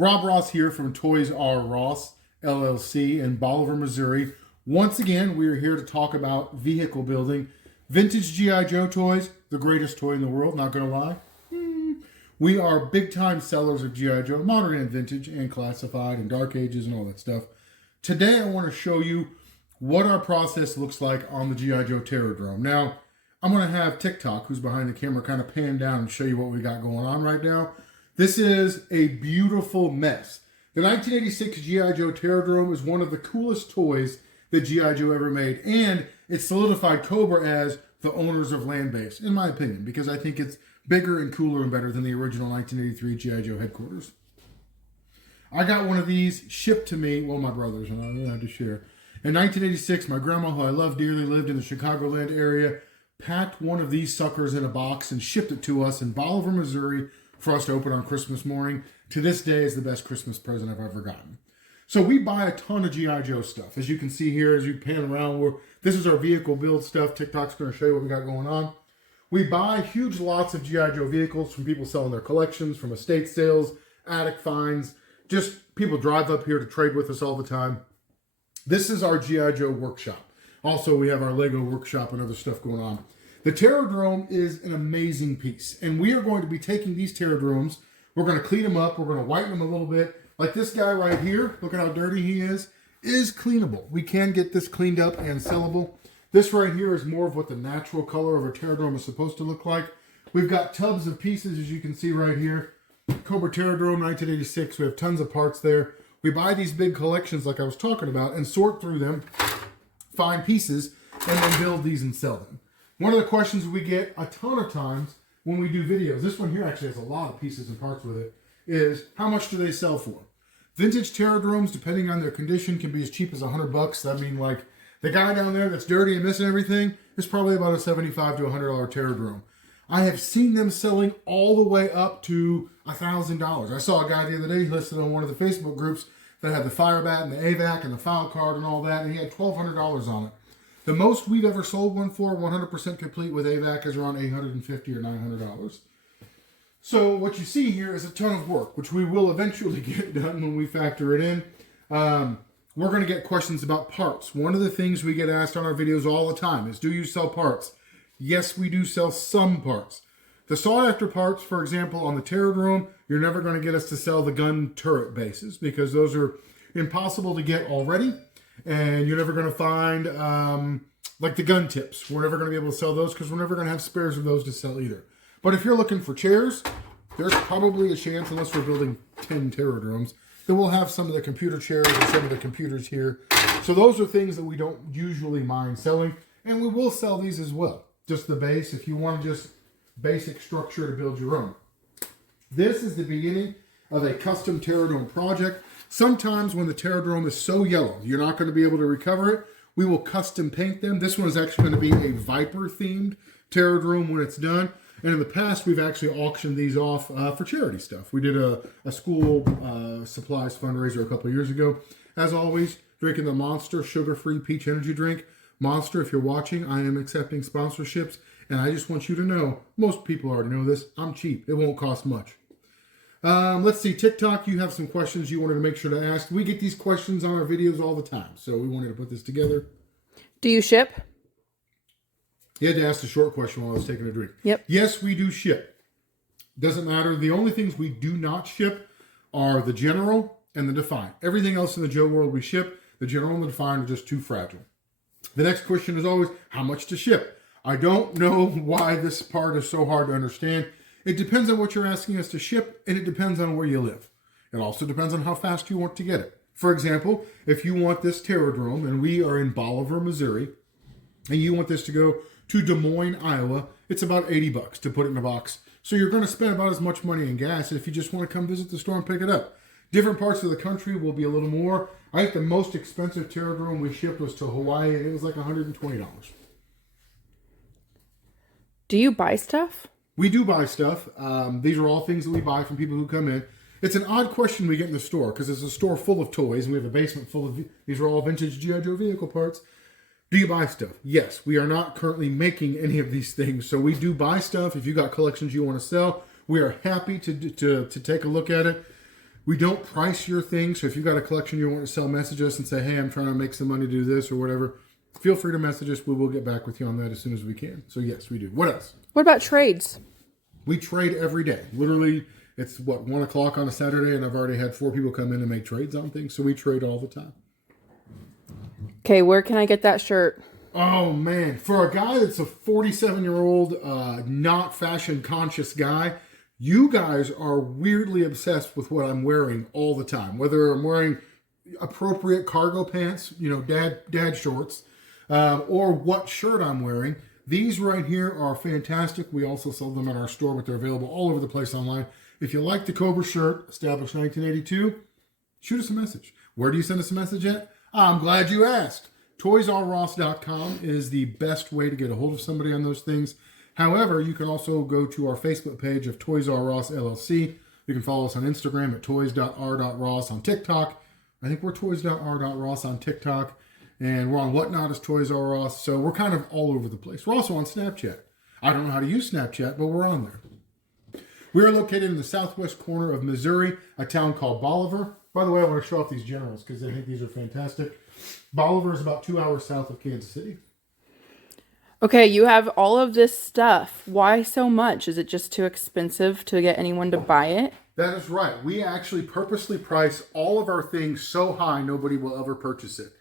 Rob Ross here from ToysRRoss, LLC in Bolivar, Missouri. Once again, we are here to talk about vehicle building. Vintage G.I. Joe toys, the greatest toy in the world, not going to lie. We are big time sellers of G.I. Joe, modern and vintage and classified and dark ages and all that stuff. Today I want to show you what our process looks like on the G.I. Joe Drome. Now, I'm going to have TikTok, who's behind the camera, kind of pan down and show you what we got going on right now. This is a beautiful mess. The 1986 G.I. Joe Drome is one of the coolest toys that G.I. Joe ever made, and it solidified Cobra as the owners of land base, in my opinion, because I think it's bigger and cooler and better than the original 1983 G.I. Joe headquarters. I got one of these shipped to me, well, my brothers and I really had to share. In 1986, my grandma, who I love dearly, lived in the Chicagoland area, packed one of these suckers in a box and shipped it to us in Bolivar, Missouri, for us to open on Christmas morning. To this day is the best Christmas present I've ever gotten. So we buy a ton of G.I. Joe stuff. As you can see here, as you pan around, this is our vehicle build stuff. TikTok's going to show you what we got going on. We buy huge lots of G.I. Joe vehicles from people selling their collections, from estate sales, attic finds. Just people drive up here to trade with us all the time. This is our G.I. Joe workshop. Also, we have our Lego workshop and other stuff going on. The Drome is an amazing piece, and we are going to be taking these Dromes. We're going to clean them up. We're going to whiten them a little bit. Like this guy right here, look at how dirty he is cleanable. We can get this cleaned up and sellable. This right here is more of what the natural color of a Drome is supposed to look like. We've got tubs of pieces, as you can see right here. Cobra Drome 1986. We have tons of parts there. We buy these big collections like I was talking about and sort through them, find pieces, and then build these and sell them. One of the questions we get a ton of times when we do videos, this one here actually has a lot of pieces and parts with it, is how much do they sell for? Vintage Dromes, depending on their condition, can be as cheap as $100. I mean, like, the guy down there that's dirty and missing everything is probably about a $75 to $100 Drome. I have seen them selling all the way up to $1,000. I saw a guy the other day listed on one of the Facebook groups that had the fire bat and the AVAC and the file card and all that, and he had $1,200 on it. The most we've ever sold one for, 100% complete with AVAC, is around $850 or $900. So what you see here is a ton of work, which we will eventually get done when we factor it in. We're going to get questions about parts. One of the things we get asked on our videos all the time is, do you sell parts? Yes, we do sell some parts. The sought-after parts, for example, on the Drome, you're never going to get us to sell the gun turret bases because those are impossible to get already. And you're never going to find, like the gun tips. We're never going to be able to sell those because we're never going to have spares of those to sell either. But if you're looking for chairs, there's probably a chance, unless we're building 10 Dromes, that we'll have some of the computer chairs and some of the computers here. So those are things that we don't usually mind selling. And we will sell these as well. Just the base, if you want just basic structure to build your own. This is the beginning of a custom Drome project. Sometimes when the Drome is so yellow, you're not going to be able to recover it. We will custom paint them. This one is actually going to be a Viper themed Drome when it's done. And in the past, we've actually auctioned these off for charity stuff. We did a school supplies fundraiser a couple of years ago. As always, drinking the Monster sugar-free peach energy drink. Monster, if you're watching, I am accepting sponsorships. And I just want you to know, most people already know this, I'm cheap. It won't cost much. Let's see, TikTok, you have some questions you wanted to make sure to ask. We get these questions on our videos all the time, so we wanted to put this together. Do you ship? You had to ask the short question while I was taking a drink. Yep. Yes, we do ship. Doesn't matter. The only things we do not ship are the General and the Defiant. Everything else in the Joe world we ship. The General and the Defiant are just too fragile. The next question is always, how much to ship? I don't know why this part is so hard to understand. It depends on what you're asking us to ship, and it depends on where you live. It also depends on how fast you want to get it. For example, if you want this Drome, and we are in Bolivar, Missouri, and you want this to go to Des Moines, Iowa, it's about $80 to put it in a box. So you're going to spend about as much money in gas if you just want to come visit the store and pick it up. Different parts of the country will be a little more. I think the most expensive Drome we shipped was to Hawaii, and it was like $120. Do you buy stuff? We do buy stuff. These are all things that we buy from people who come in. It's an odd question we get in the store because it's a store full of toys and we have a basement full of, these are all vintage G.I. Joe vehicle parts. Do you buy stuff? Yes, we are not currently making any of these things. So we do buy stuff. If you got collections you want to sell, we are happy to take a look at it. We don't price your thing. So if you've got a collection you want to sell, message us and say, hey, I'm trying to make some money to do this or whatever. Feel free to message us. We will get back with you on that as soon as we can. So yes, we do. What else? What about trades? We trade every day. Literally, it's 1 o'clock on a Saturday, and I've already had 4 people come in and make trades on things. So we trade all the time. Okay, where can I get that shirt? Oh, man. For a guy that's a 47-year-old, not fashion-conscious guy, you guys are weirdly obsessed with what I'm wearing all the time. Whether I'm wearing appropriate cargo pants, dad shorts, or what shirt I'm wearing. These right here are fantastic. We also sell them at our store, but they're available all over the place online. If you like the Cobra shirt, established 1982, shoot us a message. Where do you send us a message at? I'm glad you asked. ToysRRoss.com is the best way to get a hold of somebody on those things. However, you can also go to our Facebook page of ToysRRoss LLC. You can follow us on Instagram at toys.r.ross, on TikTok. I think we're toys.r.ross on TikTok. And we're on Whatnot as ToysRRoss. So we're kind of all over the place. We're also on Snapchat. I don't know how to use Snapchat, but we're on there. We are located in the southwest corner of Missouri, a town called Bolivar. By the way, I want to show off these generals because I think these are fantastic. Bolivar is about 2 hours south of Kansas City. Okay, you have all of this stuff. Why so much? Is it just too expensive to get anyone to buy it? That is right. We actually purposely price all of our things so high nobody will ever purchase it.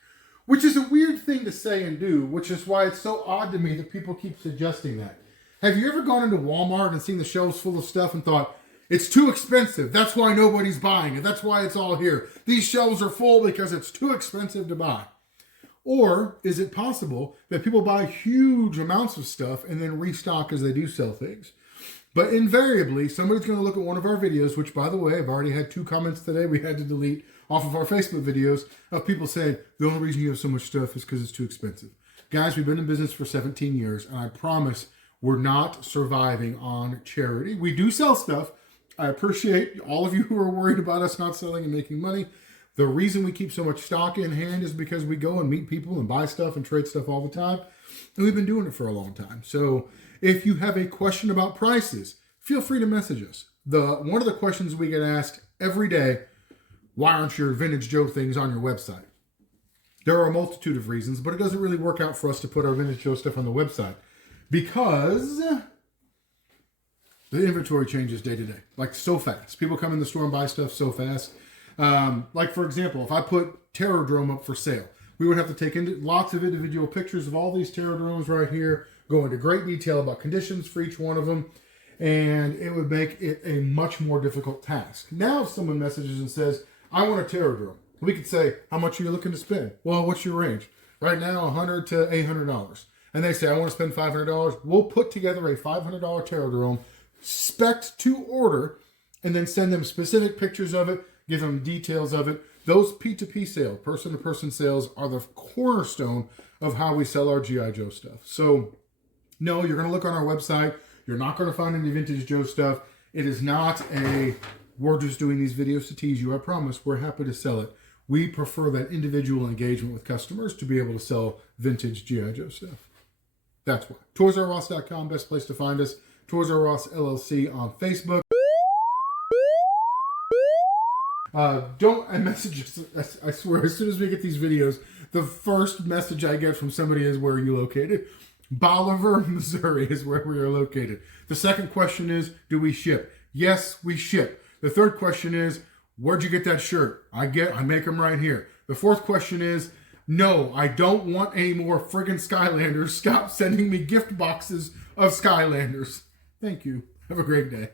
Which is a weird thing to say and do, which is why it's so odd to me that people keep suggesting that. Have you ever gone into Walmart and seen the shelves full of stuff and thought, it's too expensive, that's why nobody's buying it, that's why it's all here. These shelves are full because it's too expensive to buy. Or is it possible that people buy huge amounts of stuff and then restock as they do sell things? But invariably, somebody's going to look at one of our videos, which, by the way, I've already had 2 comments today we had to delete off of our Facebook videos of people saying, the only reason you have so much stuff is because it's too expensive. Guys, we've been in business for 17 years, and I promise we're not surviving on charity. We do sell stuff. I appreciate all of you who are worried about us not selling and making money. The reason we keep so much stock in hand is because we go and meet people and buy stuff and trade stuff all the time. And we've been doing it for a long time. So if you have a question about prices, feel free to message us. One of the questions we get asked every day, why aren't your Vintage Joe things on your website? There are a multitude of reasons, but it doesn't really work out for us to put our Vintage Joe stuff on the website because the inventory changes day to day, like so fast. People come in the store and buy stuff so fast. Like, for example, if I put Terror Drome up for sale, we would have to take lots of individual pictures of all these Terror Dromes right here, go into great detail about conditions for each one of them, and it would make it a much more difficult task. Now, if someone messages and says, I want a Terror Drome, we could say, how much are you looking to spend? Well, what's your range? Right now, $100 to $800. And they say, I want to spend $500. We'll put together a $500 Terror Drome, spec'd to order, and then send them specific pictures of it, give them details of it. Those P2P sales, person-to-person sales, are the cornerstone of how we sell our G.I. Joe stuff. So, no, you're going to look on our website. You're not going to find any Vintage Joe stuff. It is not we're just doing these videos to tease you. I promise we're happy to sell it. We prefer that individual engagement with customers to be able to sell vintage G.I. Joe stuff. That's why. ToysRRoss.com, best place to find us. ToysRRoss LLC on Facebook. Don't message us. I swear, as soon as we get these videos, the first message I get from somebody is, where are you located? Bolivar, Missouri is where we are located. The second question is, do we ship? Yes, we ship. The third question is, where'd you get that shirt? I make them right here. The fourth question is, no, I don't want any more friggin' Skylanders. Stop sending me gift boxes of Skylanders. Thank you. Have a great day.